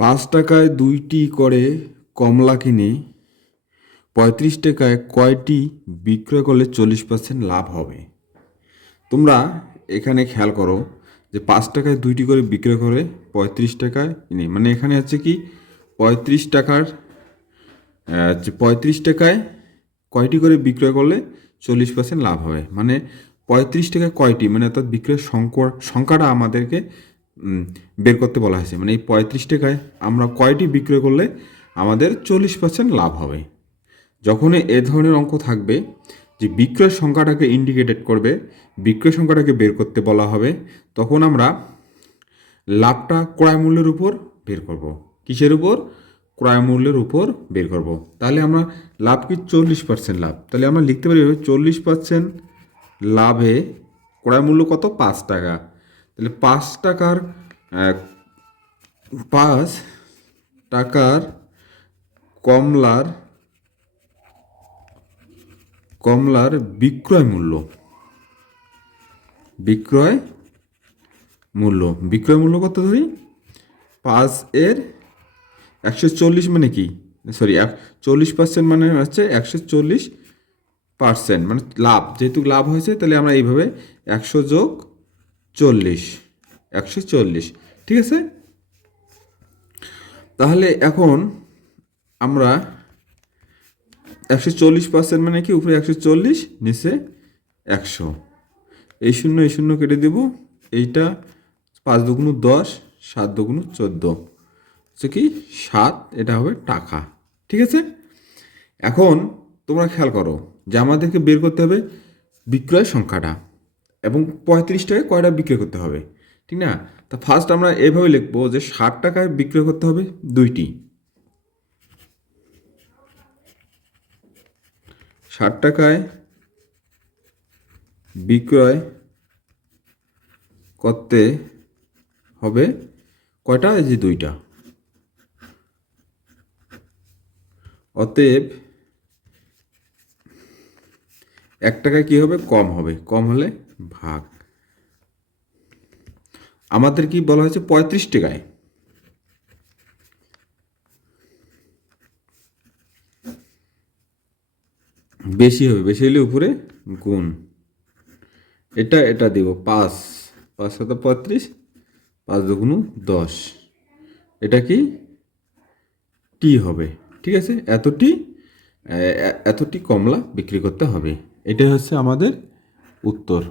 পাঁচ টাকায় দুইটি করে কমলা কিনে পঁয়ত্রিশ টাকায় কয়টি বিক্রয় করলে চল্লিশ পার্সেন্ট লাভ হবে? তোমরা এখানে খেয়াল করো যে পাঁচ টাকায় দুইটি করে বিক্রয় করে পঁয়ত্রিশ টাকায় কিনে। মানে এখানে হচ্ছে কি? পঁয়ত্রিশ টাকার পঁয়ত্রিশ টাকায় কয়টি করে বিক্রয় করলে চল্লিশ পার্সেন্ট লাভ হবে? মানে পঁয়ত্রিশ টাকায় কয়টি? মানে অর্থাৎ বিক্রয়ের সংখ্যা সংখ্যাটা আমাদেরকে বের করতে বলা হয়েছে। মানে এই পঁয়ত্রিশ টাকায় আমরা কয়টি বিক্রয় করলে আমাদের চল্লিশ পার্সেন্ট লাভ হবে? যখনই এ ধরনের অঙ্ক থাকবে যে বিক্রয় সংখ্যাটাকে ইন্ডিকেটেড করবে, বিক্রয় সংখ্যাটাকে বের করতে বলা হবে, তখন আমরা লাভটা ক্রয় মূল্যের উপর বের করব। কিসের উপর? ক্রয় মূল্যের উপর বের করব। তাহলে আমরা লাভ কি চল্লিশ পার্সেন্ট লাভ? তাহলে আমরা লিখতে পারি চল্লিশ পার্সেন্ট লাভে ক্রয় মূল্য কত? পাঁচ টাকা। তাহলে পাঁচ টাকার পাঁচ টাকার কমলার কমলার বিক্রয় মূল্য। বিক্রয় মূল্য। বিক্রয় মূল্য কত ধরি? পাঁচ এর একশো চল্লিশ মানে কি? সরি, এক, চল্লিশ পার্সেন্ট মানে হচ্ছে একশো চল্লিশ পার্সেন্ট মানে লাভ। যেহেতু লাভ হয়েছে, তাহলে আমরা এইভাবে একশো যোগ চল্লিশ, একশো চল্লিশ, ঠিক আছে? তাহলে এখন আমরা একশো চল্লিশ পার্সেন্ট মানে কি? উপরে একশো চল্লিশ, নিচে একশো। এই শূন্য এই শূন্য কেটে দেব। এইটা পাঁচ দুগুণ দশ, সাত দুগুণ চোদ্দ। হচ্ছে কি? সাত, এটা হবে টাকা, ঠিক আছে? এখন তোমরা খেয়াল করো যে আমাদেরকে বের করতে হবে বিক্রয় সংখ্যাটা। এবং পঁয়ত্রিশ টাকায় কয়টা বিক্রয় করতে হবে, ঠিক না? তা ফার্স্ট আমরা এভাবে লিখব যে ষাট টাকায় বিক্রয় করতে হবে দুইটি। ষাট টাকায় বিক্রয় করতে হবে কয়টা? এই যে দুইটা। অতএব এক টাকায় কি হবে? কম হবে। কম হলে ভাগ। আমাদের কি বলা হয়েছে? পঁয়ত্রিশ টাকায়। বেশি হবে। বেশি হলে উপরে গুণ। এটা এটা দিব। পাঁচ। পাঁচ শত পঁয়ত্রিশ, পাঁচ দুগুণ দশ। এটা কি? টি হবে। ঠিক আছে? এতটি এতটি কমলা বিক্রি করতে হবে। এটাই হচ্ছে আমাদের উত্তর।